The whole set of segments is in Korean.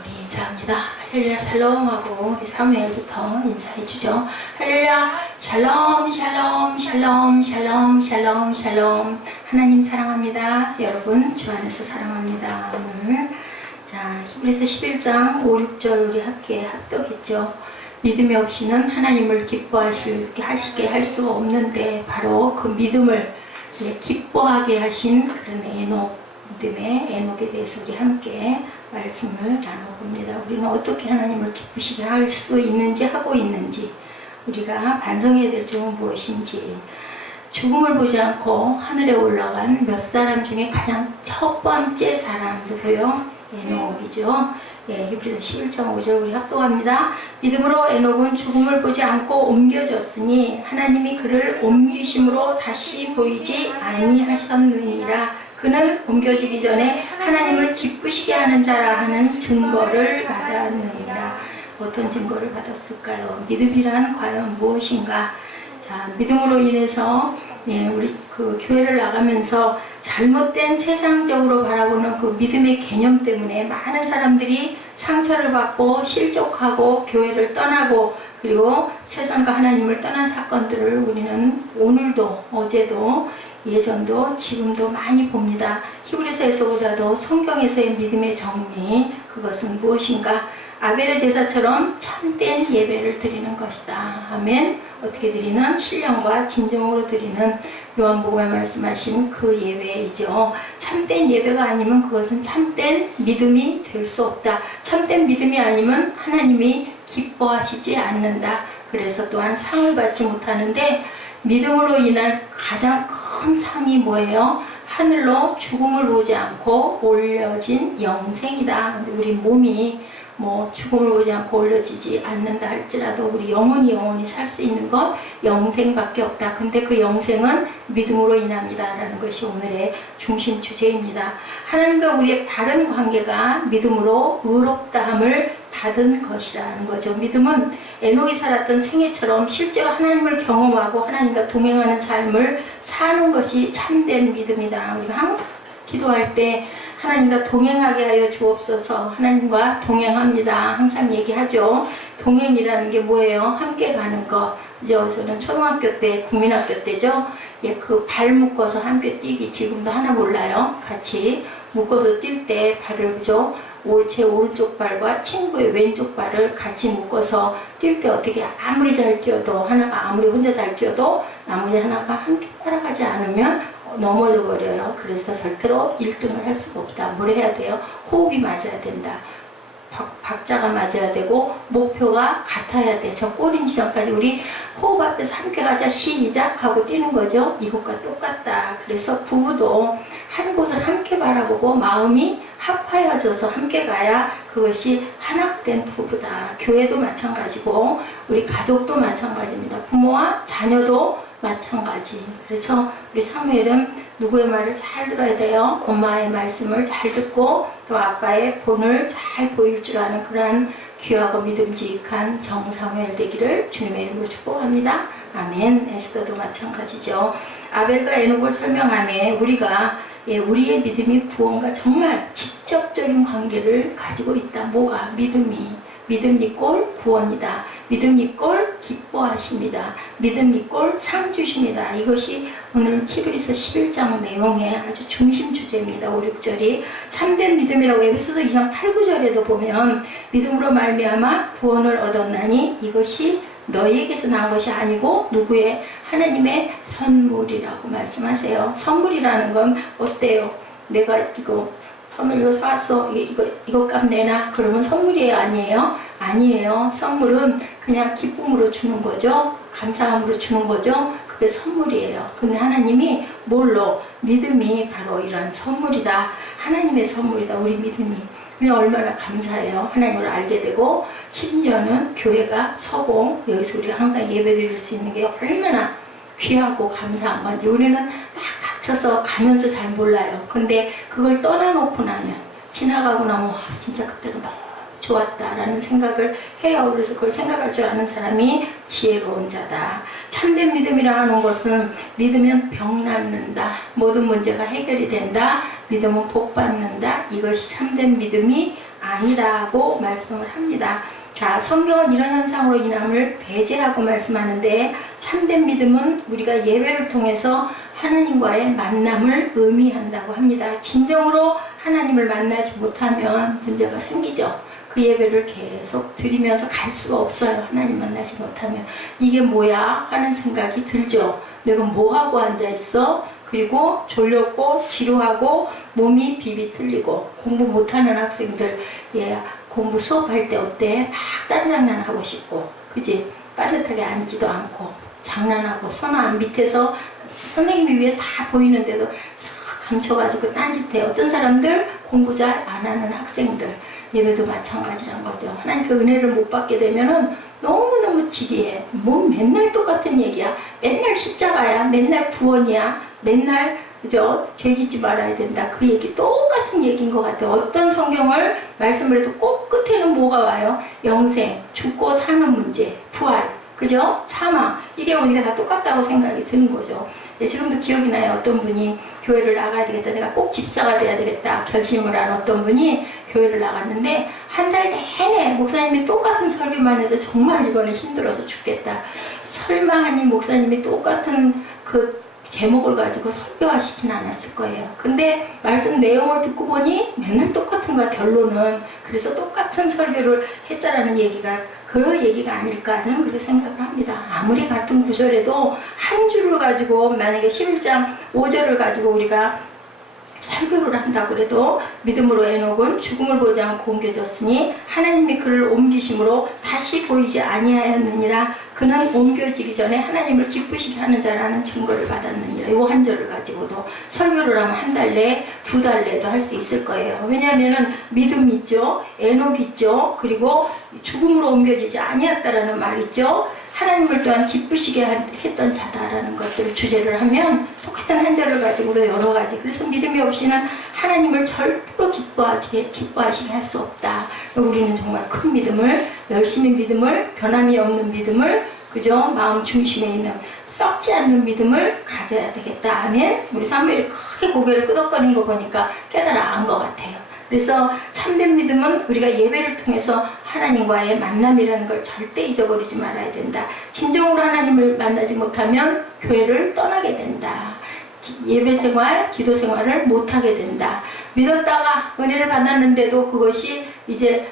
우리 인사합니다. 할렐루야 샬롬하고 우리 사무엘부터 인사해 주죠. 할렐루야 샬롬 샬롬 샬롬 샬롬 샬롬 샬롬. 하나님 사랑합니다. 여러분 주 안에서 사랑합니다. 오늘 자 히브리서 11장 5, 6절 우리 함께 합독했죠. 믿음이 없이는 하나님을 기뻐하시게 할 수가 없는데 바로 그 믿음을 기뻐하게 하신 그런 에녹, 믿음의 에녹에 대해서 우리 함께 말씀을 나눠봅니다. 우리는 어떻게 하나님을 기쁘시게 할 수 있는지, 하고 있는지, 우리가 반성해야 될 점은 무엇인지, 죽음을 보지 않고 하늘에 올라간 몇 사람 중에 가장 첫 번째 사람 누구요? 에녹이죠. 히브리서 11장 5절 우리 합독합니다. 믿음으로 에녹은 죽음을 보지 않고 옮겨졌으니 하나님이 그를 옮기심으로 다시 보이지 아니하셨느니라. 그는 옮겨지기 전에 하나님을 기쁘시게 하는 자라 하는 증거를 받았느니라. 어떤 증거를 받았을까요? 믿음이란 과연 무엇인가? 자, 믿음으로 인해서 우리 그 교회를 나가면서 잘못된 세상적으로 바라보는 그 믿음의 개념 때문에 많은 사람들이 상처를 받고 실족하고 교회를 떠나고 그리고 세상과 하나님을 떠난 사건들을 우리는 오늘도 어제도 예전도 지금도 많이 봅니다. 히브리서에서보다도 성경에서의 믿음의 정리, 그것은 무엇인가? 아벨의 제사처럼 참된 예배를 드리는 것이다. 아멘. 어떻게 드리는? 신령과 진정으로 드리는 요한복음에 말씀하신 그 예배이죠. 참된 예배가 아니면 그것은 참된 믿음이 될 수 없다. 참된 믿음이 아니면 하나님이 기뻐하시지 않는다. 그래서 또한 상을 받지 못하는데 믿음으로 인한 가장 큰 상이 뭐예요? 하늘로 죽음을 보지 않고 올려진 영생이다. 우리 몸이 죽음을 보지 않고 올려지지 않는다 할지라도 우리 영원히 살 수 있는 것 영생밖에 없다. 근데 그 영생은 믿음으로 인합니다 라는 것이 오늘의 중심 주제입니다. 하나님과 우리의 바른 관계가 믿음으로 의롭다함을 받은 것이라는 거죠. 믿음은 에녹이 살았던 생애처럼 실제로 하나님을 경험하고 하나님과 동행하는 삶을 사는 것이 참된 믿음이다. 우리가 항상 기도할 때 하나님과 동행하게 하여 주옵소서. 하나님과 동행합니다. 항상 얘기하죠. 동행이라는 게 뭐예요? 함께 가는 거. 그죠? 저는 초등학교 때, 국민학교 때죠. 그 발 묶어서 함께 뛰기 지금도 하나 몰라요. 같이 묶어서 뛸 때 발을 그죠? 제 오른쪽 발과 친구의 왼쪽 발을 같이 묶어서 뛸 때 어떻게 아무리 잘 뛰어도 하나가 아무리 혼자 잘 뛰어도 나머지 하나가 함께 따라가지 않으면 넘어져 버려요. 그래서 절대로 1등을 할 수가 없다. 뭘 해야 돼요? 호흡이 맞아야 된다. 박자가 맞아야 되고 목표가 같아야 돼. 저 꼬린 지점까지 우리 호흡 앞에서 함께 가자 시작 하고 뛰는 거죠. 이것과 똑같다. 그래서 부부도 한 곳을 함께 바라보고 마음이 합하여져서 함께 가야 그것이 하나 된 부부다. 교회도 마찬가지고 우리 가족도 마찬가지입니다. 부모와 자녀도 마찬가지. 그래서 우리 사무엘은 누구의 말을 잘 들어야 돼요. 엄마의 말씀을 잘 듣고 또 아빠의 본을 잘 보일 줄 아는 그러한 귀하고 믿음직한 정사무엘 되기를 주님의 이름으로 축복합니다. 아멘. 에스더도 마찬가지죠. 아벨과 에녹을 설명하며 우리가 우리의 믿음이 구원과 정말 직접적인 관계를 가지고 있다. 뭐가? 믿음 이꼴 구원이다. 믿음 이꼴 기뻐하십니다. 믿음 이꼴 상 주십니다. 이것이 오늘 히브리서 11장 내용의 아주 중심 주제입니다. 5, 6절이 참된 믿음이라고 에베소서 2장 8, 9절에도 보면 믿음으로 말미암아 구원을 얻었나니 이것이 너희에게서 난 것이 아니고 누구의? 하나님의 선물이라고 말씀하세요. 선물이라는 건 어때요? 내가 선물 이거 사왔어. 이거 값 내놔. 그러면 선물이에요? 아니에요? 아니에요. 선물은 그냥 기쁨으로 주는 거죠. 감사함으로 주는 거죠. 그게 선물이에요. 근데 하나님이 뭘로? 믿음이 바로 이런 선물이다. 하나님의 선물이다. 우리 믿음이. 그냥 얼마나 감사해요. 하나님을 알게 되고 심지어는 교회가 서공 여기서 우리가 항상 예배 드릴 수 있는 게 얼마나 귀하고 감사한 건지 우리는 딱 닥쳐서 가면서 잘 몰라요. 근데 그걸 떠나놓고 나면 지나가고 나면 진짜 그때가 너무 좋았다라는 생각을 해요. 그래서 그걸 생각할 줄 아는 사람이 지혜로운 자다. 참된 믿음이라 하는 것은 믿으면 병 낫는다. 모든 문제가 해결이 된다. 믿으면 복 받는다. 이것이 참된 믿음이 아니다고 말씀을 합니다. 자, 성경은 이런 현상으로 인함을 배제하고 말씀하는데 참된 믿음은 우리가 예배를 통해서 하나님과의 만남을 의미한다고 합니다. 진정으로 하나님을 만나지 못하면 문제가 생기죠. 그 예배를 계속 드리면서 갈 수가 없어요. 하나님 만나지 못하면. 이게 뭐야? 하는 생각이 들죠. 내가 뭐하고 앉아있어? 그리고 졸렸고 지루하고 몸이 비비 틀리고 공부 못하는 학생들 공부 수업할 때 어때? 막 딴장난하고 싶고 그지? 빠듯하게 앉지도 않고 장난하고 손안 밑에서 선생님이 위에 다 보이는데도 싹 감춰가지고 딴짓해. 어떤 사람들 공부 잘 안 하는 학생들 예배도 마찬가지란 거죠. 하나님 그 은혜를 못 받게 되면은 너무너무 지리해. 뭐 맨날 똑같은 얘기야. 맨날 십자가야. 맨날 구원이야. 맨날 그죠? 죄 짓지 말아야 된다. 그 얘기 똑같은 얘기인 것 같아요. 어떤 성경을 말씀을 해도 꼭 끝에는 뭐가 와요? 영생, 죽고 사는 문제, 부활, 그죠? 사망. 이게 우리가 다 똑같다고 생각이 드는 거죠. 지금도 기억이 나요. 어떤 분이 교회를 나가야 되겠다. 내가 꼭 집사가 돼야 되겠다. 결심을 한 어떤 분이 교회를 나갔는데 한 달 내내 목사님이 똑같은 설교만 해서 정말 이거는 힘들어서 죽겠다. 설마 하니 목사님이 똑같은 그 제목을 가지고 설교하시진 않았을 거예요. 근데 말씀 내용을 듣고 보니 맨날 똑같은 거야, 결론은. 그래서 똑같은 설교를 했다라는 얘기가 그 얘기가 아닐까 저는 그렇게 생각을 합니다. 아무리 같은 구절에도 한 줄을 가지고 만약에 11장 5절을 가지고 우리가 설교를 한다고 그래도 믿음으로 에녹은 죽음을 보지 않고 옮겨졌으니 하나님이 그를 옮기심으로 다시 보이지 아니하였느니라. 그는 옮겨지기 전에 하나님을 기쁘시게 하는 자라는 증거를 받았느니라. 이 한 절을 가지고도 설교를 하면 한 달 내, 두 달 내도 할 수 있을 거예요. 왜냐하면 믿음 있죠, 에녹 있죠, 그리고 죽음으로 옮겨지지 아니했다라는 말 있죠. 하나님을 또한 기쁘시게 했던 자다라는 것들을 주제를 하면 똑같은 한 절을 가지고도 여러 가지. 그래서 믿음이 없이는 하나님을 절대로 기뻐하시게 할 수 없다. 우리는 정말 큰 믿음을, 열심히 믿음을, 변함이 없는 믿음을, 그죠? 마음 중심에 있는 썩지 않는 믿음을 가져야 되겠다. 아멘. 우리 사무엘이 크게 고개를 끄덕거리는 거 보니까 깨달아 안 것 같아요. 그래서 참된 믿음은 우리가 예배를 통해서 하나님과의 만남이라는 걸 절대 잊어버리지 말아야 된다. 진정으로 하나님을 만나지 못하면 교회를 떠나게 된다. 예배 생활, 기도 생활을 못하게 된다. 믿었다가 은혜를 받았는데도 그것이 이제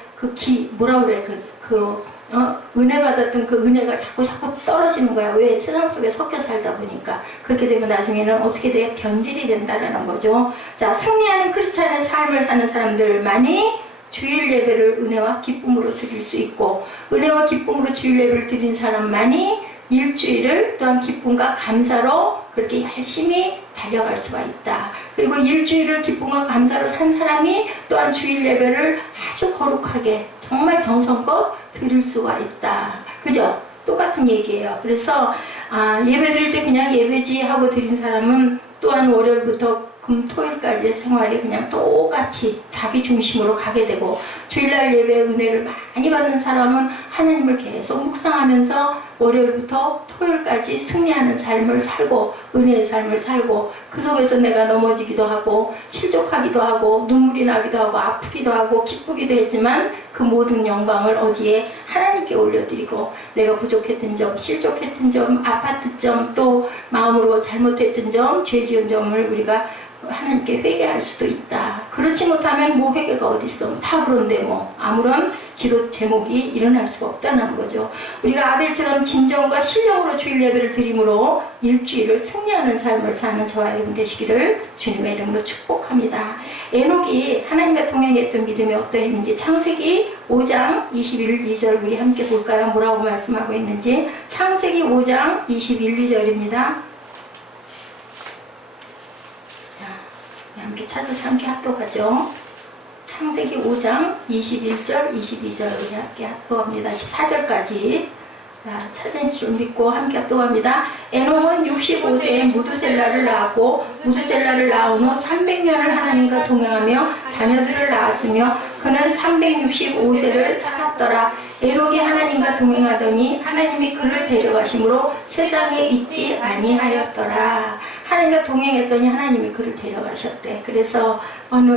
은혜 받았던 그 은혜가 자꾸 떨어지는 거야. 왜? 세상 속에 섞여 살다 보니까. 그렇게 되면 나중에는 어떻게 돼? 변질이 된다는 거죠. 자, 승리하는 크리스찬의 삶을 사는 사람들만이 주일 예배를 은혜와 기쁨으로 드릴 수 있고, 은혜와 기쁨으로 주일 예배를 드린 사람만이 일주일을 또한 기쁨과 감사로 그렇게 열심히 달려갈 수가 있다. 그리고 일주일을 기쁨과 감사로 산 사람이 또한 주일 예배를 아주 거룩하게 정말 정성껏 드릴 수가 있다. 그죠? 똑같은 얘기예요. 그래서 예배 드릴 때 그냥 예배지 하고 드린 사람은 또한 월요일부터 금, 토요일까지의 생활이 그냥 똑같이 자기 중심으로 가게 되고, 주일날 예배 은혜를 많이 받은 사람은 하나님을 계속 묵상하면서 월요일부터 토요일까지 승리하는 삶을 살고 은혜의 삶을 살고, 그 속에서 내가 넘어지기도 하고 실족하기도 하고 눈물이 나기도 하고 아프기도 하고 기쁘기도 했지만 그 모든 영광을 어디에? 하나님께 올려드리고, 내가 부족했던 점, 실족했던 점, 아팠던 점, 또 마음으로 잘못했던 점, 죄 지은 점을 우리가 하나님께 회개할 수도 있다. 그렇지 못하면 뭐 회개가 어디 있어? 다 그런데 뭐 아무런 기도 제목이 일어날 수가 없다는 거죠. 우리가 아벨처럼 진정과 신령으로 주일 예배를 드림으로 일주일을 승리하는 삶을 사는 저와 여러분 되시기를 주님의 이름으로 축복합니다. 에녹이 하나님과 동행했던 믿음이 어떠했는지 창세기 5장 21, 2절 우리 함께 볼까요? 뭐라고 말씀하고 있는지. 창세기 5장 21, 2절입니다. 함께 찾아서 함께 합독하죠. 창세기 5장 21절 22절 우리 함께 합독합니다. 4절까지 찾은 줄 믿고 함께 합독합니다. 에녹은 65세에 무두셀라를 낳았고 무두셀라를 낳은 후 300년을 하나님과 동행하며 자녀들을 낳았으며 그는 365세를 살았더라. 에녹이 하나님과 동행하더니 하나님이 그를 데려가심으로 세상에 있지 아니하였더라. 하나님과 동행했더니 하나님이 그를 데려가셨대. 그래서 어느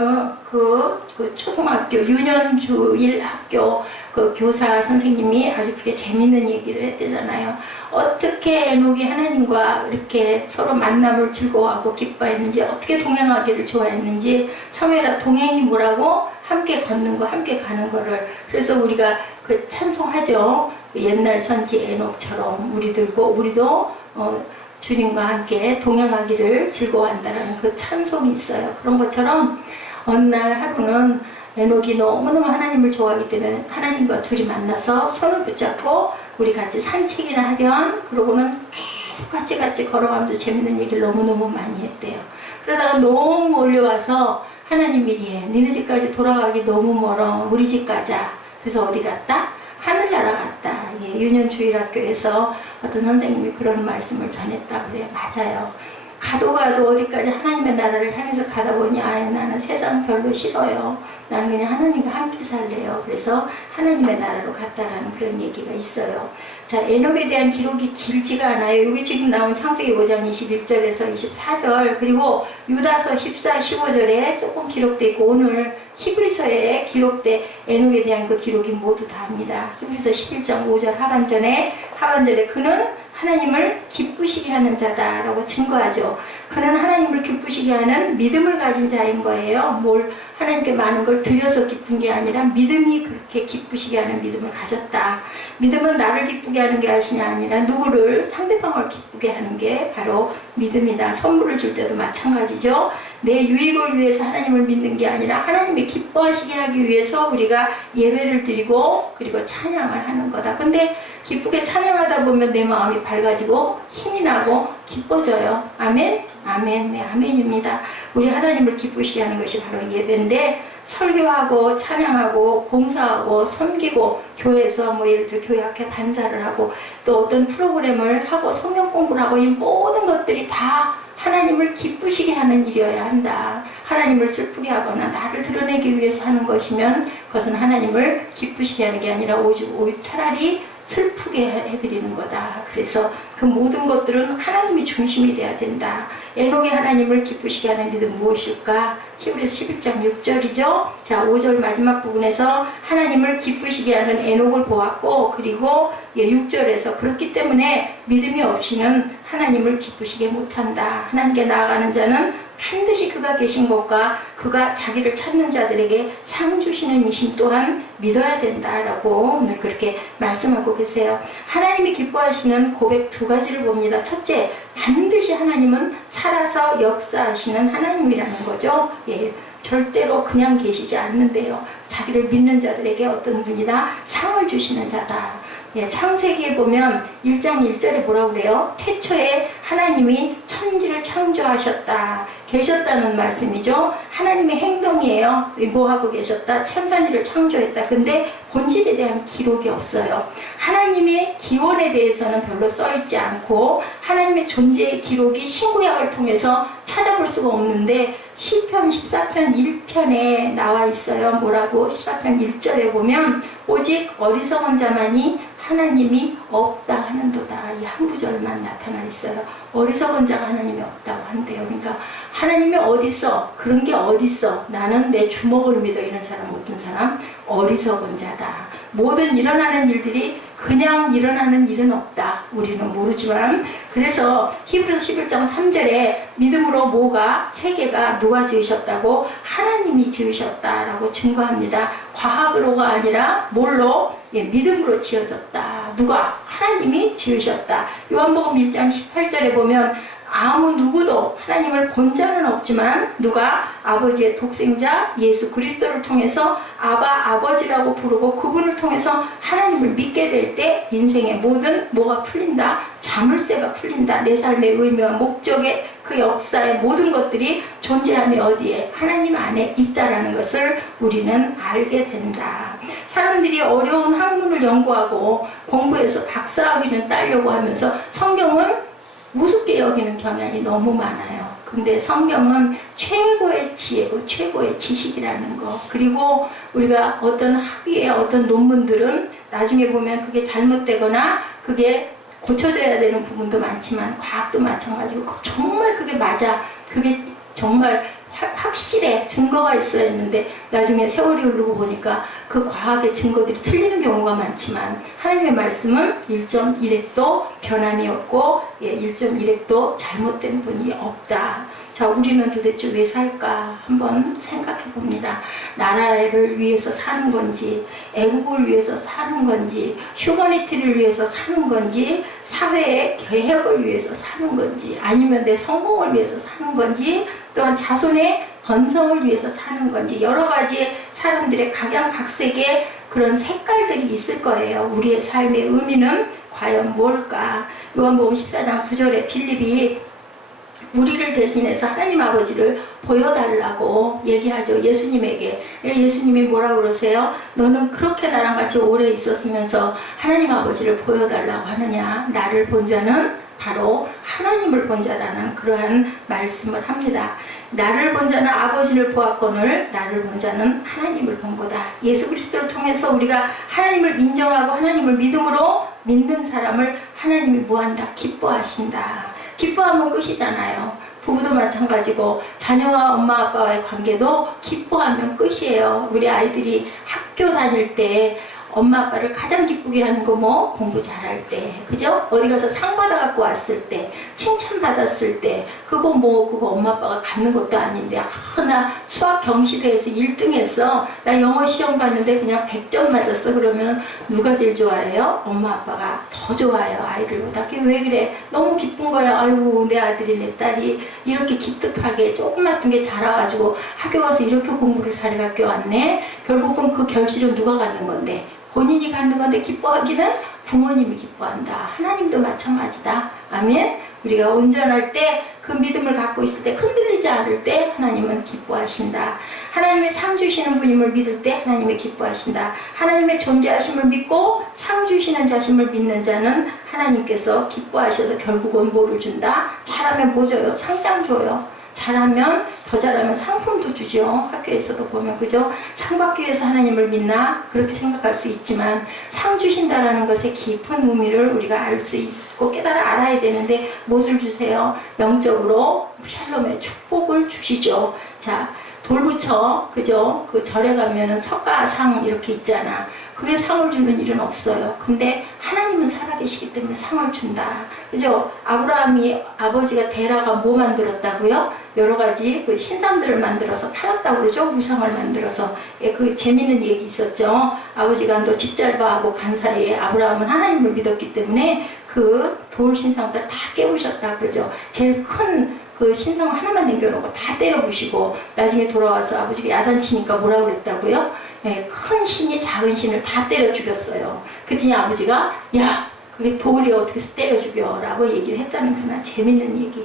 그 초등학교 유년주일 학교 그 교사 선생님이 아주 그렇게 재밌는 얘기를 했대잖아요. 어떻게 에녹이 하나님과 이렇게 서로 만남을 즐거워하고 기뻐했는지, 어떻게 동행하기를 좋아했는지. 사무엘아, 동행이 뭐라고? 함께 걷는 거, 함께 가는 거를. 그래서 우리가 그 찬송하죠. 옛날 선지 에녹처럼 우리도 주님과 함께 동행하기를 즐거워한다는 그 찬송이 있어요. 그런 것처럼 어느 날 하루는 에녹이 너무너무 하나님을 좋아하기 때문에 하나님과 둘이 만나서 손을 붙잡고 우리 같이 산책이나 하련, 그러고는 계속 같이 걸어가면서 재밌는 얘기를 너무너무 많이 했대요. 그러다가 너무 몰려와서 하나님이 니네 집까지 돌아가기 너무 멀어. 우리 집 가자. 그래서 어디 갔다? 하늘나라 갔다. 유년주일학교에서 어떤 선생님이 그런 말씀을 전했다고 그래요. 맞아요. 가도 어디까지 하나님의 나라를 향해서 가다 보니 나는 세상 별로 싫어요. 나는 그냥 하나님과 함께 살래요. 그래서 하나님의 나라로 갔다라는 그런 얘기가 있어요. 자, 에녹에 대한 기록이 길지가 않아요. 여기 지금 나온 창세기 5장 21절에서 24절, 그리고 유다서 14, 15절에 조금 기록되어 있고, 오늘 히브리서에 기록된 에녹에 대한 그 기록이 모두 다입니다. 히브리서 11장 5절 하반절에 그는 하나님을 기쁘시게 하는 자다라고 증거하죠. 그는 하나님을 기쁘시게 하는 믿음을 가진 자인 거예요. 하나님께 많은 걸 드려서 기쁜 게 아니라 믿음이 그렇게 기쁘시게 하는 믿음을 가졌다. 믿음은 나를 기쁘게 하는 게 아니라 누구를, 상대방을 기쁘게 하는 게 바로 믿음이다. 선물을 줄 때도 마찬가지죠. 내 유익을 위해서 하나님을 믿는 게 아니라 하나님이 기뻐하시게 하기 위해서 우리가 예배를 드리고 그리고 찬양을 하는 거다. 근데 기쁘게 찬양하다 보면 내 마음이 밝아지고 힘이 나고 기뻐져요. 아멘? 아멘. 네, 아멘입니다. 우리 하나님을 기쁘시게 하는 것이 바로 예배인데, 설교하고 찬양하고 봉사하고 섬기고 교회에서 예를 들어 교회 앞에 반사를 하고 또 어떤 프로그램을 하고 성경 공부를 하고, 이 모든 것들이 다 하나님을 기쁘시게 하는 일이어야 한다. 하나님을 슬프게 하거나 나를 드러내기 위해서 하는 것이면 그것은 하나님을 기쁘시게 하는 게 아니라 오히려 차라리 슬프게 해드리는 거다. 그래서 그 모든 것들은 하나님이 중심이 돼야 된다. 에녹이 하나님을 기쁘시게 하는 믿음 무엇일까? 히브리서 11장 6절이죠. 자, 5절 마지막 부분에서 하나님을 기쁘시게 하는 에녹을 보았고, 그리고 6절에서 그렇기 때문에 믿음이 없이는 하나님을 기쁘시게 못한다. 하나님께 나아가는 자는 반드시 그가 계신 것과 그가 자기를 찾는 자들에게 상 주시는 이심 또한 믿어야 된다라고 오늘 그렇게 말씀하고 계세요. 하나님이 기뻐하시는 고백 두 가지를 봅니다. 첫째, 반드시 하나님은 살아서 역사하시는 하나님이라는 거죠. 절대로 그냥 계시지 않는데요. 자기를 믿는 자들에게 어떤 분이다? 상을 주시는 자다. 창세기에 보면 1장 1절에 뭐라고 그래요? 태초에 하나님이 천지를 창조하셨다. 계셨다는 말씀이죠. 하나님의 행동이에요. 뭐 하고 계셨다? 천지를 창조했다. 근데 본질에 대한 기록이 없어요. 하나님의 기원에 대해서는 별로 써있지 않고 하나님의 존재의 기록이 신구약을 통해서 찾아볼 수가 없는데 시편 14편 1편에 나와 있어요. 뭐라고? 14편 1절에 보면 오직 어리석은 자만이 하나님이 없다 하는도다. 이 한 구절만 나타나 있어요. 어리석은 자가 하나님이 없다고 한대요. 그러니까 하나님이 어딨어? 그런 게 어딨어? 나는 내 주먹을 믿어. 이런 사람, 어떤 사람? 어리석은 자다. 모든 일어나는 일들이 그냥 일어나는 일은 없다. 우리는 모르지만. 그래서 히브리서 11장 3절에 믿음으로 뭐가? 세계가 누가 지으셨다고? 하나님이 지으셨다라고 증거합니다. 과학으로가 아니라 뭘로? 믿음으로 지어졌다. 누가? 하나님이 지으셨다. 요한복음 1장 18절에 보면 아무 누구도 하나님을 본 자는 없지만 누가? 아버지의 독생자 예수 그리스도를 통해서 아버지라고 부르고 그분을 통해서 하나님을 믿게 될 때 인생의 모든 뭐가 풀린다? 자물쇠가 풀린다. 내 삶의 의미와 목적의 그 역사의 모든 것들이 존재함이 어디에? 하나님 안에 있다라는 것을 우리는 알게 된다. 사람들이 어려운 학문을 연구하고 공부해서 박사학위는 따려고 하면서 성경은 우습게 여기는 경향이 너무 많아요. 근데 성경은 최고의 지혜고 최고의 지식이라는 거. 그리고 우리가 어떤 학위의 어떤 논문들은 나중에 보면 그게 잘못되거나 그게 고쳐져야 되는 부분도 많지만 과학도 마찬가지고 정말 그게 맞아. 그게 정말 확실해. 증거가 있어야 했는데 나중에 세월이 흐르고 보니까 그 과학의 증거들이 틀리는 경우가 많지만 하나님의 말씀은 1.1핵도 변함이 없고 1.1핵도 잘못된 분이 없다. 자, 우리는 도대체 왜 살까? 한번 생각해 봅니다. 나라를 위해서 사는 건지, 애국을 위해서 사는 건지, 휴머니티를 위해서 사는 건지, 사회의 개혁을 위해서 사는 건지, 아니면 내 성공을 위해서 사는 건지, 또한 자손의 번성을 위해서 사는 건지, 여러 가지 사람들의 각양각색의 그런 색깔들이 있을 거예요. 우리의 삶의 의미는 과연 뭘까? 요한복음 14장 9절에 빌립이 우리를 대신해서 하나님 아버지를 보여달라고 얘기하죠. 예수님에게. 예수님이 뭐라고 그러세요? 너는 그렇게 나랑 같이 오래 있었으면서 하나님 아버지를 보여달라고 하느냐? 나를 본 자는 바로 하나님을 본 자라는 그러한 말씀을 합니다. 나를 본 자는 아버지를 보았거늘 나를 본 자는 하나님을 본 거다. 예수 그리스도를 통해서 우리가 하나님을 인정하고 하나님을 믿음으로 믿는 사람을 하나님이 뭐한다? 기뻐하신다. 기뻐하면 끝이잖아요. 부부도 마찬가지고 자녀와 엄마 아빠와의 관계도 기뻐하면 끝이에요. 우리 아이들이 학교 다닐 때 엄마 아빠를 가장 기쁘게 하는 거 뭐? 공부 잘할 때, 그죠? 어디 가서 상 받아갖고 왔을 때, 칭찬 받았을 때, 그거 엄마 아빠가 갖는 것도 아닌데, 나 수학 경시대에서 1등 했어. 나 영어 시험 봤는데 그냥 100점 맞았어. 그러면 누가 제일 좋아해요? 엄마 아빠가 더 좋아해요. 아이들보다. 그게 왜 그래? 너무 기쁜 거야. 아이고, 내 아들이 내 딸이 이렇게 기특하게 조그맣은 게 자라가지고 학교 가서 이렇게 공부를 잘해갖고 왔네. 결국은 그 결실은 누가 갖는 건데? 본인이 갖는 건데 기뻐하기는 부모님이 기뻐한다. 하나님도 마찬가지다. 아멘. 우리가 온전할 때 그 믿음을 갖고 있을 때 흔들리지 않을 때 하나님은 기뻐하신다. 하나님의 상 주시는 분임을 믿을 때 하나님이 기뻐하신다. 하나님의 존재하심을 믿고 상 주시는 자심을 믿는 자는 하나님께서 기뻐하셔서 결국은 뭐를 준다? 잘하면 뭐 줘요? 상장 줘요. 잘하면 더 잘하면 상품도 주죠. 학교에서도 보면 그죠? 상 받기 위해서 하나님을 믿나? 그렇게 생각할 수 있지만 상 주신다라는 것의 깊은 의미를 우리가 알 수 있고 깨달아 알아야 되는데 무엇을 주세요? 영적으로 샬롬의 축복을 주시죠. 자, 돌부처 그죠? 그 절에 가면은 석가상 이렇게 있잖아. 그게 상을 주는 일은 없어요. 근데 하나님은 살아계시기 때문에 상을 준다. 그죠? 아브라함이 아버지가 데라가 뭐 만들었다고요? 여러 가지 그 신상들을 만들어서 팔았다고 그러죠? 우상을 만들어서. 그 재밌는 얘기 있었죠? 아버지가 너 집 잘 봐 하고 간 사이에 아브라함은 하나님을 믿었기 때문에 그 돌 신상들 다 깨우셨다 그러죠? 제일 큰 그 신상 하나만 남겨놓고 다 때려부시고 나중에 돌아와서 아버지가 야단치니까 뭐라고 그랬다고요? 큰 신이 작은 신을 다 때려 죽였어요. 그랬더니 아버지가 야 그게 돌이 어떻게 때려 죽여 라고 얘기를 했다는 그날 재밌는 얘기.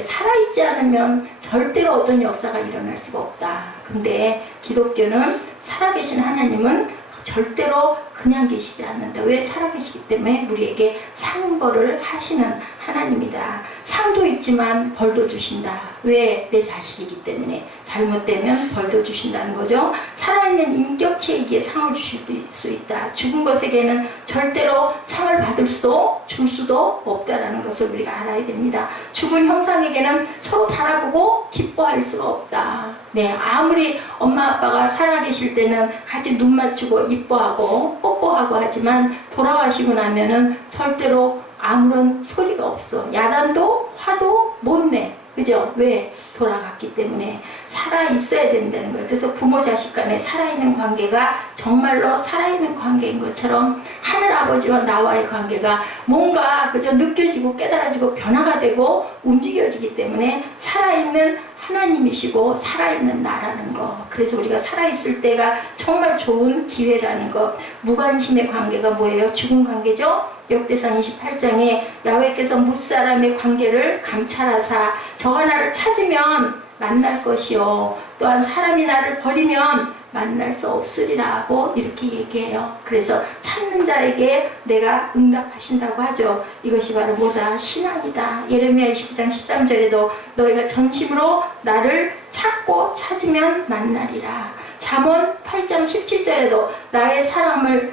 살아있지 않으면 절대로 어떤 역사가 일어날 수가 없다. 근데 기독교는 살아계신 하나님은 절대로 그냥 계시지 않는다. 왜? 살아계시기 때문에 우리에게 상벌을 하시는 하나님이다. 상도 있지만 벌도 주신다. 왜? 내 자식이기 때문에. 잘못되면 벌도 주신다는 거죠. 살아있는 인격체에게 상을 주실 수 있다. 죽은 것에게는 절대로 상을 받을 수도 줄 수도 없다라는 것을 우리가 알아야 됩니다. 죽은 형상에게는 서로 바라보고 기뻐할 수가 없다. 네, 아무리 엄마 아빠가 살아계실 때는 같이 눈 맞추고 이뻐하고 뽀뽀하고 하지만 돌아가시고 나면은 절대로 아무런 소리가 없어. 야단도 화도 못 내. 그죠? 왜? 돌아갔기 때문에 살아있어야 된다는 거예요. 그래서 부모 자식 간에 살아있는 관계가 정말로 살아있는 관계인 것처럼 하늘아버지와 나와의 관계가 뭔가 그저 느껴지고 깨달아지고 변화가 되고 움직여지기 때문에 살아있는 하나님이시고 살아있는 나라는 거. 그래서 우리가 살아있을 때가 정말 좋은 기회라는 거. 무관심의 관계가 뭐예요? 죽은 관계죠? 역대상 28장에 야훼께서 뭇사람의 관계를 감찰하사 저가 나를 찾으면 만날 것이요 또한 사람이 나를 버리면 만날 수 없으리라 하고 이렇게 얘기해요. 그래서 찾는 자에게 내가 응답하신다고 하죠. 이것이 바로 뭐다? 신앙이다. 예레미야 29장 13절에도 너희가 전심으로 나를 찾고 찾으면 만나리라. 잠언 8장 17절에도 나의 사랑을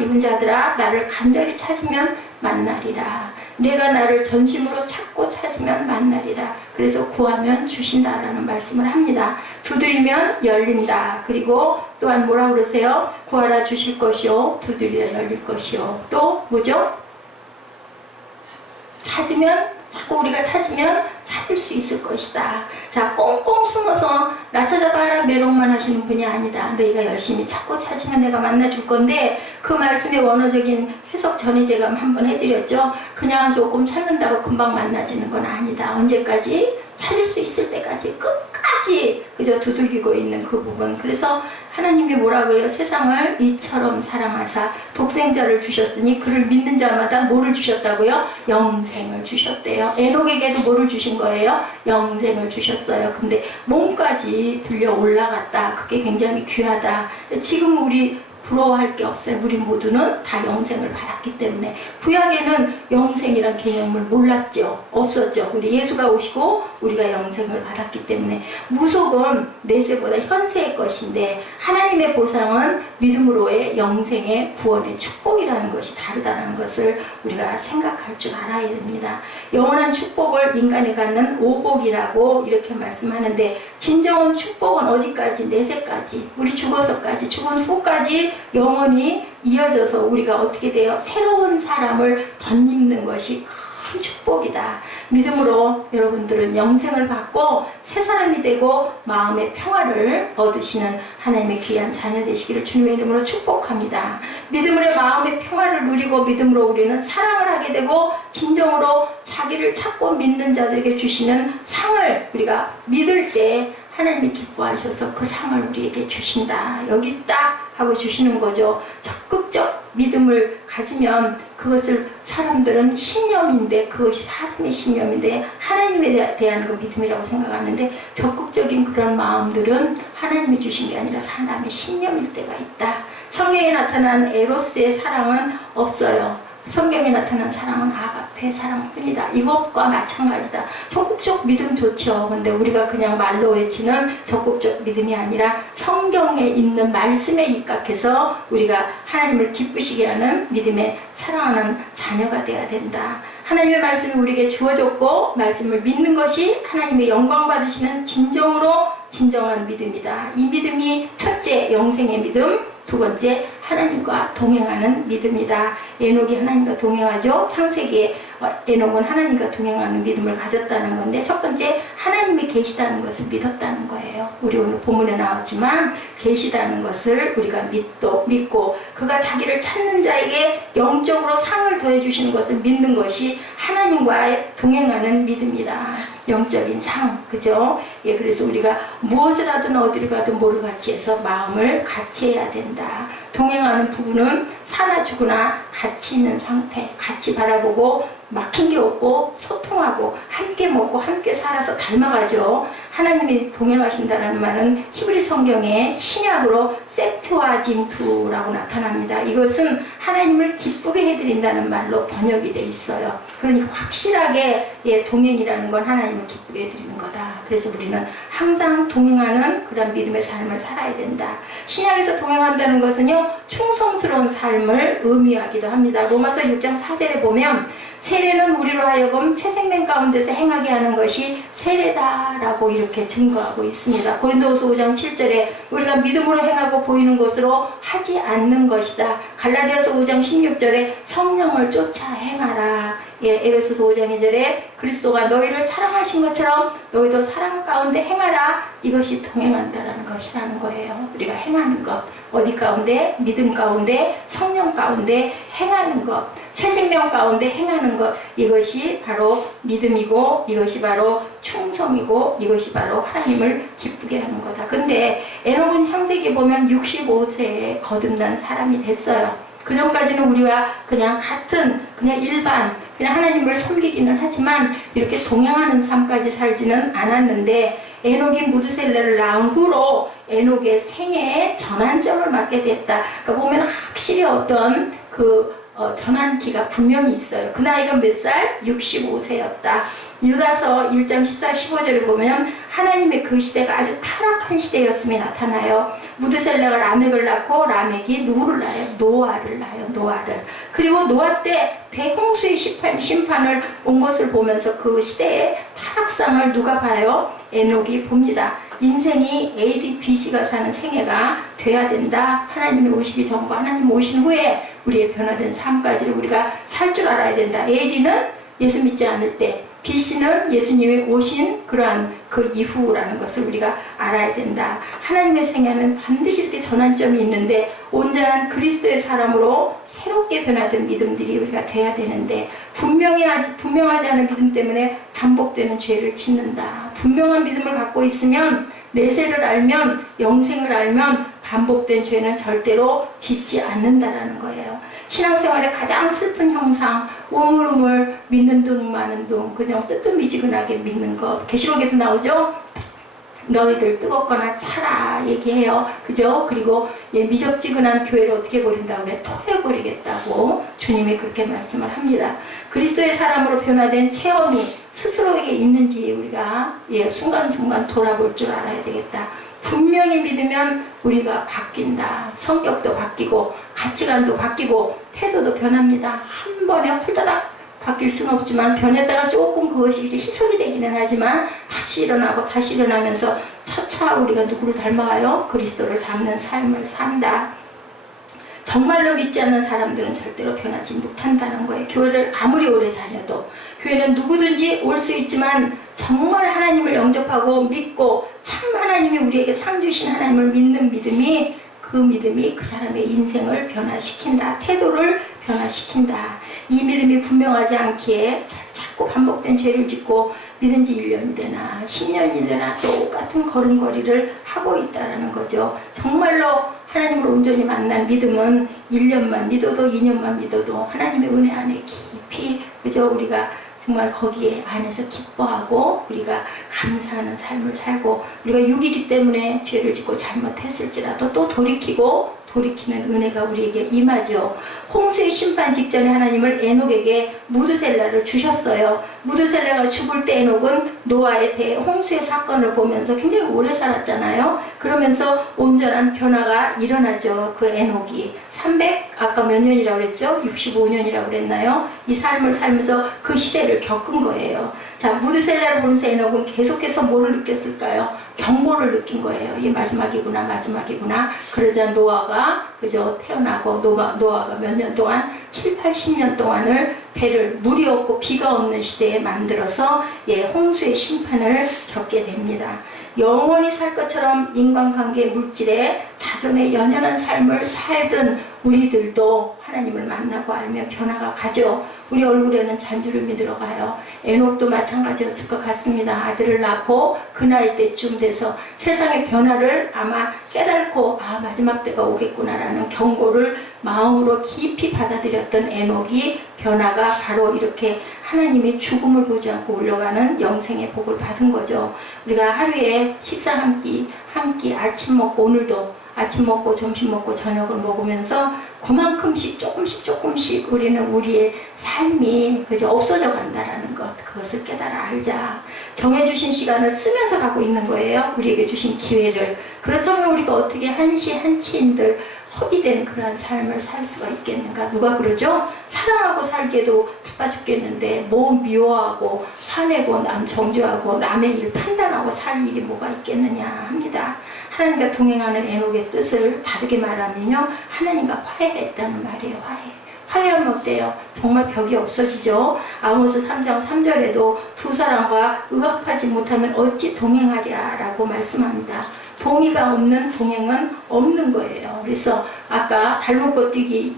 입은 자들아 나를 간절히 찾으면 만나리라. 내가 나를 전심으로 찾고 찾으면 만나리라. 그래서 구하면 주신다라는 말씀을 합니다. 두드리면 열린다. 그리고 또한 뭐라 그러세요? 구하라 주실 것이요, 두드리라 열릴 것이요. 또 뭐죠? 자꾸 우리가 찾으면 찾을 수 있을 것이다. 자, 꽁꽁 숨어서 나 찾아봐라 메롱만 하시는 분이 아니다. 너희가 열심히 찾고 찾으면 내가 만나줄 건데, 그 말씀의 원어적인 해석 전에 제가 한번 해드렸죠. 그냥 조금 찾는다고 금방 만나지는 건 아니다. 언제까지? 찾을 수 있을 때까지 끝까지 그저 두들기고 있는 그 부분. 그래서 하나님이 뭐라 그래요? 세상을 이처럼 사랑하사 독생자를 주셨으니 그를 믿는 자마다 뭐를 주셨다고요? 영생을 주셨대요. 에녹에게도 뭐를 주신 거예요? 영생을 주셨어요. 근데 몸까지 들려 올라갔다. 그게 굉장히 귀하다. 지금 우리 부러워할 게 없어요. 우리 모두는 다 영생을 받았기 때문에. 구약에는 영생이란 개념을 몰랐죠. 없었죠. 근데 예수가 오시고 우리가 영생을 받았기 때문에 무속은 내세보다 현세의 것인데, 하나님의 보상은 믿음으로의 영생의 구원의 축복이라는 것이 다르다는 것을 우리가 생각할 줄 알아야 됩니다. 영원한 축복을 인간이 갖는 오복이라고 이렇게 말씀하는데, 진정한 축복은 어디까지? 내세까지, 우리 죽어서까지, 죽은 후까지 영원히 이어져서 우리가 어떻게 돼요? 새로운 사람을 덧입는 것이 큰 축복이다. 믿음으로 여러분들은 영생을 받고 새 사람이 되고 마음의 평화를 얻으시는 하나님의 귀한 자녀 되시기를 주님의 이름으로 축복합니다. 믿음으로 마음의 평화를 누리고 믿음으로 우리는 사랑을 하게 되고, 진정으로 자기를 찾고 믿는 자들에게 주시는 상을 우리가 믿을 때 하나님이 기뻐하셔서 그 상을 우리에게 주신다. 여기 있다 하고 주시는 거죠. 적극적 믿음을 가지면 그것을 사람들은 신념인데, 그것이 사람의 신념인데 하나님에 대한 그 믿음이라고 생각하는데, 적극적인 그런 마음들은 하나님이 주신 게 아니라 사람의 신념일 때가 있다. 성경에 나타난 에로스의 사랑은 없어요. 성경에 나타난 사랑은 아가페 사랑뿐이다. 이것과 마찬가지다. 적극적 믿음 좋죠. 근데 우리가 그냥 말로 외치는 적극적 믿음이 아니라 성경에 있는 말씀에 입각해서 우리가 하나님을 기쁘시게 하는 믿음의 사랑하는 자녀가 되어야 된다. 하나님의 말씀이 우리에게 주어졌고 말씀을 믿는 것이 하나님의 영광 받으시는 진정한 믿음이다. 이 믿음이 첫째 영생의 믿음, 두 번째 하나님과 동행하는 믿음이다. 에녹이 하나님과 동행하죠. 창세기에 에녹은 하나님과 동행하는 믿음을 가졌다는 건데, 첫 번째 하나님이 계시다는 것을 믿었다는 거예요. 우리 오늘 본문에 나왔지만 계시다는 것을 우리가 믿고 그가 자기를 찾는 자에게 영적으로 상을 더해 주시는 것을 믿는 것이 하나님과 동행하는 믿음이다. 영적인 상, 그죠? 예, 그래서 우리가 무엇을 하든 어디를 가든 뭐를 같이 해서 마음을 같이 해야 된다. 동행하는 부부는 사나 죽으나 같이 있는 상태, 같이 바라보고 막힌 게 없고 소통하고 함께 먹고 함께 살아서 닮아가죠. 하나님이 동행하신다는 말은 히브리 성경에 신약으로 셉트와진투라고 나타납니다. 이것은 하나님을 기쁘게 해드린다는 말로 번역이 돼 있어요. 그러니 확실하게 동행이라는 건 하나님을 기쁘게 해드리는 거다. 그래서 우리는 항상 동행하는 그런 믿음의 삶을 살아야 된다. 신약에서 동행한다는 것은요, 충성스러운 삶을 의미하기도 합니다. 로마서 6장 4절에 보면 세례는 우리로 하여금 새 생명 가운데서 행하게 하는 것이 세례다라고 이렇게 증거하고 있습니다. 고린도후서 5장 7절에 우리가 믿음으로 행하고 보이는 것으로 하지 않는 것이다. 갈라디아서 5장 16절에 성령을 쫓아 행하라. 에베소서 5장 2절에 그리스도가 너희를 사랑하신 것처럼 너희도 사랑 가운데 행하라. 이것이 동행한다라는 것이라는 거예요. 우리가 행하는 것, 어디 가운데? 믿음 가운데, 성령 가운데 행하는 것, 새 생명 가운데 행하는 것, 이것이 바로 믿음이고 이것이 바로 충성이고 이것이 바로 하나님을 기쁘게 하는 거다. 근데 에녹은 창세기 보면 65세에 거듭난 사람이 됐어요. 그 전까지는 우리가 그냥 일반 그냥 하나님을 섬기기는 하지만 이렇게 동행하는 삶까지 살지는 않았는데, 에녹이 무드셀레를 낳은 후로 에녹의 생애에 전환점을 맞게 됐다. 그러니까 보면 확실히 어떤 전환기가 분명히 있어요. 그 나이가 몇 살? 65세였다. 유다서 1장 14, 15절을 보면 하나님의 그 시대가 아주 타락한 시대였음이 나타나요. 무드셀라가 라멕을 낳고 라멕이 누구를 낳아요? 노아를 낳아요. 노아를. 그리고 노아 때 대홍수의 심판을 온 것을 보면서 그 시대의 타락상을 누가 봐요? 에녹이 봅니다. 인생이 AD, BC가 사는 생애가 돼야 된다. 하나님이 오시기 전과 하나님 오신 후에 우리의 변화된 삶까지를 우리가 살 줄 알아야 된다. AD는 예수 믿지 않을 때, BC는 예수님이 오신 그러한 그 이후라는 것을 우리가 알아야 된다. 하나님의 생애는 반드시 이렇게 전환점이 있는데 온전한 그리스도의 사람으로 새롭게 변화된 믿음들이 우리가 돼야 되는데 분명하지 않은 믿음 때문에 반복되는 죄를 짓는다. 분명한 믿음을 갖고 있으면 내세를 알면 영생을 알면 반복된 죄는 절대로 짓지 않는다라는 거예요. 신앙생활의 가장 슬픈 형상, 우물우물 믿는 둥 마는 둥, 그냥 뜨뜻미지근하게 믿는 것. 계시록에도 나오죠? 너희들 뜨겁거나 차라 얘기해요. 그죠? 그리고 미적지근한 교회를 어떻게 버린다고 그래? 토해버리겠다고 주님이 그렇게 말씀을 합니다. 그리스도의 사람으로 변화된 체험이 스스로에게 있는지 우리가 순간순간 돌아볼 줄 알아야 되겠다. 분명히 믿으면 우리가 바뀐다. 성격도 바뀌고 가치관도 바뀌고 태도도 변합니다. 한 번에 홀다닥 바뀔 수는 없지만 변했다가 조금 그것이 이제 희석이 되기는 하지만 다시 일어나고 다시 일어나면서 차차 우리가 누구를 닮아가요? 그리스도를 닮는 삶을 산다. 정말로 믿지 않는 사람들은 절대로 변하지 못한다는 거예요. 교회를 아무리 오래 다녀도 교회는 누구든지 올 수 있지만 정말 하나님을 영접하고 믿고 참 하나님이 우리에게 상 주신 하나님을 믿는 믿음이 그 사람의 인생을 변화시킨다. 태도를 변화시킨다. 이 믿음이 분명하지 않기에 자꾸 반복된 죄를 짓고 믿은 지 1년이 되나 10년이 되나 똑같은 걸음걸이를 하고 있다는 거죠. 정말로 하나님을 온전히 만난 믿음은 1년만 믿어도 2년만 믿어도 하나님의 은혜 안에 깊이 그저 우리가 정말 거기에 안에서 기뻐하고 우리가 감사하는 삶을 살고 우리가 육이기 때문에 죄를 짓고 잘못했을지라도 또 돌이키는 은혜가 우리에게 임하죠. 홍수의 심판 직전에 하나님을 에녹에게 무드셀라를 주셨어요. 무드셀라가 죽을 때 에녹은 노아의 대홍수의 사건을 보면서 굉장히 오래 살았잖아요. 그러면서 온전한 변화가 일어나죠. 그 에녹이 아까 몇 년이라고 그랬죠? 65년이라고 그랬나요? 이 삶을 살면서 그 시대를 겪은 거예요. 자, 무드셀라를 보면서 에녹은 계속해서 뭐를 느꼈을까요? 경고를 느낀 거예요. 이게 마지막이구나. 그러자 노아가 그저 태어나고 노아가 몇 년 동안 7, 80년 동안을 배를 물이 없고 비가 없는 시대에 만들어서 홍수의 심판을 겪게 됩니다. 영원히 살 것처럼 인간관계 물질에 자존의 연연한 삶을 살던 우리들도 하나님을 만나고 알면 변화가 가죠. 우리 얼굴에는 잔주름이 들어가요. 에녹도 마찬가지였을 것 같습니다. 아들을 낳고 그 나이 때쯤 돼서 세상의 변화를 아마 깨닫고 마지막 때가 오겠구나라는 경고를 마음으로 깊이 받아들였던 에녹이 변화가 바로 이렇게 하나님의 죽음을 보지 않고 올라가는 영생의 복을 받은 거죠. 우리가 하루에 식사 한 끼 아침 먹고 오늘도 아침 먹고 점심 먹고 저녁을 먹으면서 그만큼씩 조금씩 우리는 우리의 삶이 그저 없어져 간다라는 것, 그것을 깨달아 알자. 정해주신 시간을 쓰면서 가고 있는 거예요. 우리에게 주신 기회를. 그렇다면 우리가 어떻게 한치인들 허비된 그러한 삶을 살 수가 있겠는가? 누가 그러죠? 사랑하고 살기에도 바빠 죽겠는데 몸 미워하고 화내고 남 정죄하고 남의 일 판단하고 살 일이 뭐가 있겠느냐 합니다. 하나님과 동행하는 에녹의 뜻을 다르게 말하면요, 하나님과 화해했다는 말이에요. 화해하면 어때요? 정말 벽이 없어지죠. 아모스 3장 3절에도 두 사람과 의합하지 못하면 어찌 동행하랴 라고 말씀합니다. 동의가 없는 동행은 없는 거예요. 그래서 아까 발 묶고 뛰기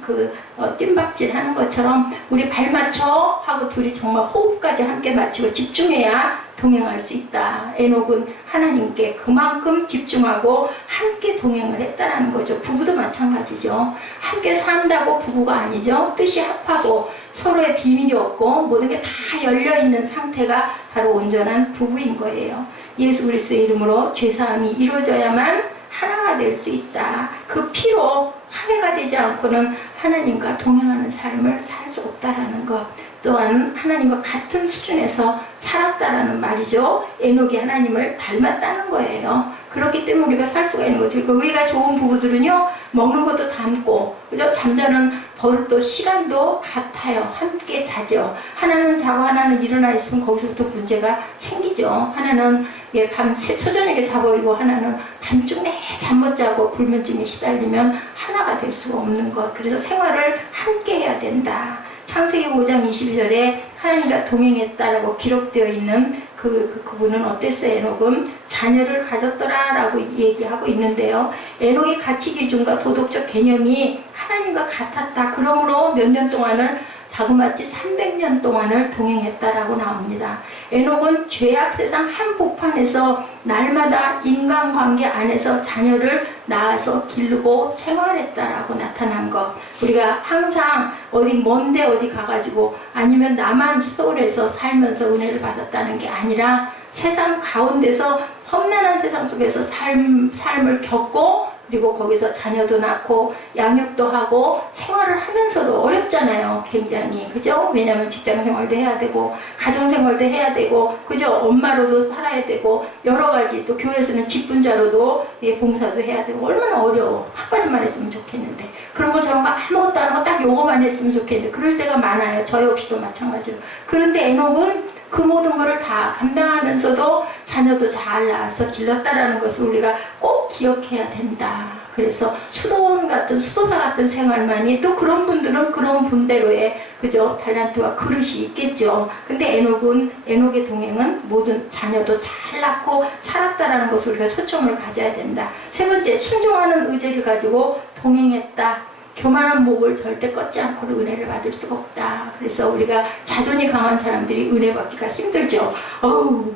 뜀박질 하는 것처럼 우리 발 맞춰 하고 둘이 정말 호흡까지 함께 맞추고 집중해야 동행할 수 있다. 에녹은 하나님께 그만큼 집중하고 함께 동행을 했다는 거죠. 부부도 마찬가지죠. 함께 산다고 부부가 아니죠. 뜻이 합하고 서로의 비밀이 없고 모든 게 다 열려있는 상태가 바로 온전한 부부인 거예요. 예수 그리스도의 이름으로 죄사함이 이루어져야만 하나가 하나가 될 수 있다. 그 피로 화해가 되지 않고는 하나님과 동행하는 삶을 살 수 없다라는 것. 또한 하나님과 같은 수준에서 살았다라는 말이죠. 에녹이 하나님을 닮았다는 거예요. 그렇기 때문에 우리가 살 수가 있는 거죠. 그 의가 좋은 부부들은요, 먹는 것도 닮고, 그죠? 잠자는 버릇도 시간도 같아요. 함께 자죠. 하나는 자고 하나는 일어나 있으면 거기서부터 문제가 생기죠. 하나는 밤새 초저녁에 자버리고 하나는 밤중 내 잠 못 자고 불면증에 시달리면 하나가 될 수가 없는 것. 그래서 생활을 함께 해야 된다. 창세기 5장 22절에 하나님과 동행했다라고 기록되어 있는 그분은 어땠어요? 에녹은 자녀를 가졌더라 라고 얘기하고 있는데요. 에녹의 가치 기준과 도덕적 개념이 하나님과 같았다. 그러므로 몇 년 동안을 자그마치 300년 동안을 동행했다라고 나옵니다. 에녹은 죄악 세상 한복판에서 날마다 인간관계 안에서 자녀를 낳아서 기르고 생활했다라고 나타난 것. 우리가 항상 어디 먼데 어디 가가지고 아니면 나만 서울에서 살면서 은혜를 받았다는 게 아니라 세상 가운데서 험난한 세상 속에서 삶을 겪고 그리고 거기서 자녀도 낳고 양육도 하고 생활을 하면서도 어렵잖아요. 굉장히. 그죠? 왜냐하면 직장 생활도 해야 되고 가정 생활도 해야 되고 그죠? 엄마로도 살아야 되고 여러 가지 또 교회에서는 직분자로도 봉사도 해야 되고 얼마나 어려워. 한 가지만 했으면 좋겠는데 그런 거 저런 거 아무것도 안 하고 딱 요거만 했으면 좋겠는데 그럴 때가 많아요. 저 역시도 마찬가지로. 그런데 에녹은 그 모든 것을 다 감당하면서도 자녀도 잘 낳아서 길렀다라는 것을 우리가 꼭 기억해야 된다. 그래서 수도원 같은 수도사 같은 생활만이 또 그런 분들은 그런 분대로의 그죠 달란트와 그릇이 있겠죠. 근데 에녹의 동행은 모든 자녀도 잘 낳고 살았다라는 것을 우리가 초점을 가져야 된다. 세 번째, 순종하는 의지를 가지고 동행했다. 교만한 목을 절대 꺾지 않고는 은혜를 받을 수가 없다. 그래서 우리가 자존이 강한 사람들이 은혜 받기가 힘들죠. 어우,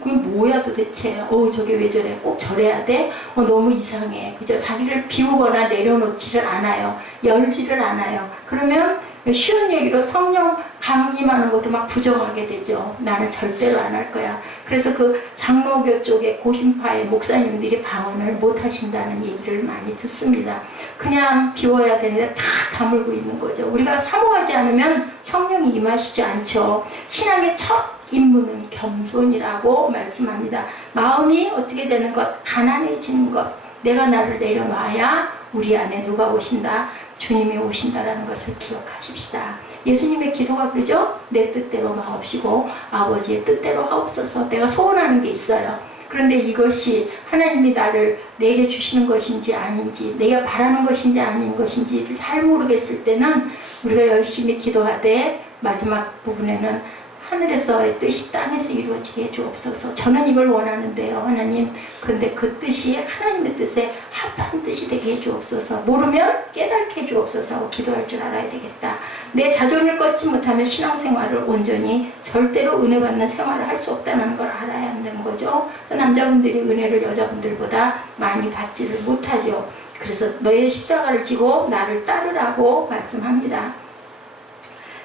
그게 뭐야 도대체. 저게 왜 저래? 꼭 저래야 돼? 너무 이상해. 그죠? 자기를 비우거나 내려놓지를 않아요. 열지를 않아요. 그러면 쉬운 얘기로 성령 강림하는 것도 막 부정하게 되죠. 나는 절대로 안 할 거야. 그래서 그 장로교 쪽에 고신파의 목사님들이 방언을 못 하신다는 얘기를 많이 듣습니다. 그냥 비워야 되는데 다 다물고 있는 거죠. 우리가 사모하지 않으면 성령이 임하시지 않죠. 신앙의 첫 임무는 겸손이라고 말씀합니다. 마음이 어떻게 되는 것? 가난해지는 것. 내가 나를 내려놔야 우리 안에 누가 오신다? 주님이 오신다라는 것을 기억하십시다. 예수님의 기도가 그러죠? 내 뜻대로 마옵시고 아버지의 뜻대로 하옵소서. 내가 소원하는 게 있어요. 그런데 이것이 하나님이 내게 주시는 것인지 아닌지 내가 바라는 것인지 아닌 것인지를 잘 모르겠을 때는 우리가 열심히 기도하되 마지막 부분에는 하늘에서의 뜻이 땅에서 이루어지게 해주옵소서. 저는 이걸 원하는데요 하나님. 그런데 그 뜻이 하나님의 뜻에 합한 뜻이 되게 해주옵소서. 모르면 깨닫게 해주옵소서 하고 기도할 줄 알아야 되겠다. 내 자존을 꺾지 못하면 신앙생활을 온전히 절대로 은혜 받는 생활을 할 수 없다는 걸 알아야 한다는 거죠. 남자분들이 은혜를 여자분들보다 많이 받지를 못하죠. 그래서 너의 십자가를 지고 나를 따르라고 말씀합니다.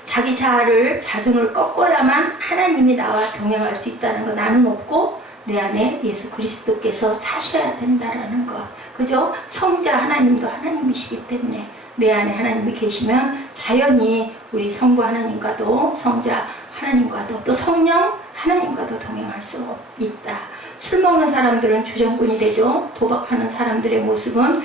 자기 자존을 꺾어야만 하나님이 나와 동행할 수 있다는 거. 나는 없고 내 안에 예수 그리스도께서 사셔야 된다라는 거. 그죠? 성자 하나님도 하나님이시기 때문에 내 안에 하나님이 계시면 자연히 우리 성부 하나님과도 성자 하나님과도 또 성령 하나님과도 동행할 수 있다. 술 먹는 사람들은 주정꾼이 되죠. 도박하는 사람들의 모습은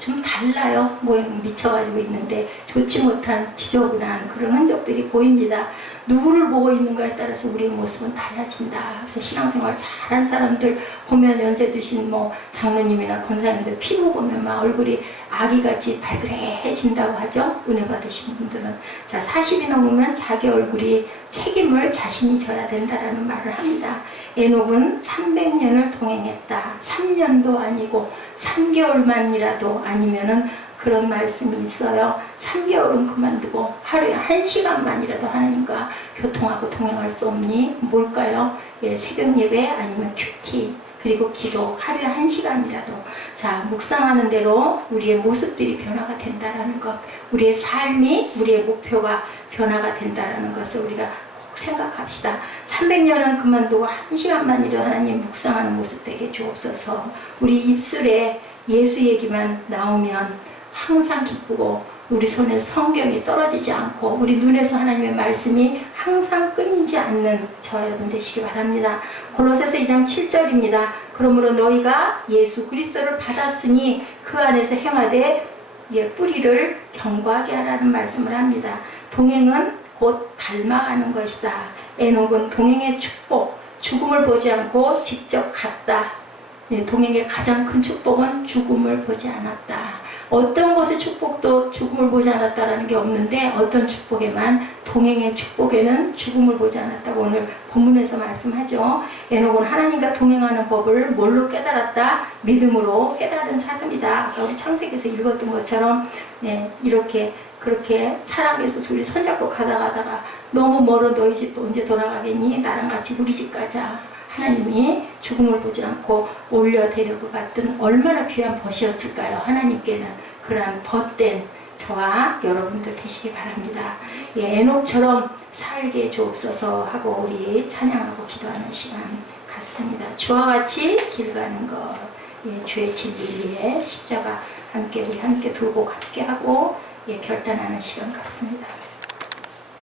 좀 달라요. 모양이 미쳐가지고 있는데 좋지 못한 지저분한 그런 흔적들이 보입니다. 누구를 보고 있는가에 따라서 우리의 모습은 달라진다. 그래서 신앙생활 잘한 사람들 보면 연세 드신 장로님이나 권사님들 피부 보면 막 얼굴이 아기같이 발그레해진다고 하죠. 은혜 받으신 분들은. 자, 40이 넘으면 자기 얼굴이 책임을 자신이 져야 된다라는 말을 합니다. 에녹은 300년을 동행했다. 3년도 아니고 3개월만이라도 아니면은 그런 말씀이 있어요. 3개월은 그만두고 하루에 1시간만이라도 하나님과 교통하고 동행할 수 없니? 뭘까요? 새벽 예배 아니면 큐티 그리고 기도 하루에 1시간이라도. 자, 묵상하는 대로 우리의 모습들이 변화가 된다라는 것, 우리의 삶이 우리의 목표가 변화가 된다라는 것을 우리가 꼭 생각합시다. 300년은 그만두고 1시간만이라도 하나님 묵상하는 모습 되게 주옵소서. 우리 입술에 예수 얘기만 나오면 항상 기쁘고 우리 손에 성경이 떨어지지 않고 우리 눈에서 하나님의 말씀이 항상 끊이지 않는 저와 여러분 되시기 바랍니다. 골로새서 2장 7절입니다. 그러므로 너희가 예수 그리스도를 받았으니 그 안에서 행하되 뿌리를 견고하게 하라는 말씀을 합니다. 동행은 곧 닮아가는 것이다. 에녹은 동행의 축복, 죽음을 보지 않고 직접 갔다. 동행의 가장 큰 축복은 죽음을 보지 않았다. 어떤 것의 축복도 죽음을 보지 않았다라는 게 없는데 어떤 축복에만 동행의 축복에는 죽음을 보지 않았다고 오늘 본문에서 말씀하죠. 에녹은 하나님과 동행하는 법을 뭘로 깨달았다? 믿음으로 깨달은 사람이다. 아까 우리 창세기에서 읽었던 것처럼 이렇게 그렇게 사랑해서 우리 손잡고 가다가 너무 멀어 너희 집 언제 돌아가겠니? 나랑 같이 우리 집 가자. 하나님이 죽음을 보지 않고 올려대려고 갔던 얼마나 귀한 벗이었을까요? 하나님께는 그러한 벗된 저와 여러분들 되시기 바랍니다. 에녹처럼 살게 주옵소서 하고 우리 찬양하고 기도하는 시간 같습니다. 주와 같이 길 가는 것, 주의 진리 위에 십자가 우리 함께 두고 함께 하고 결단하는 시간 같습니다.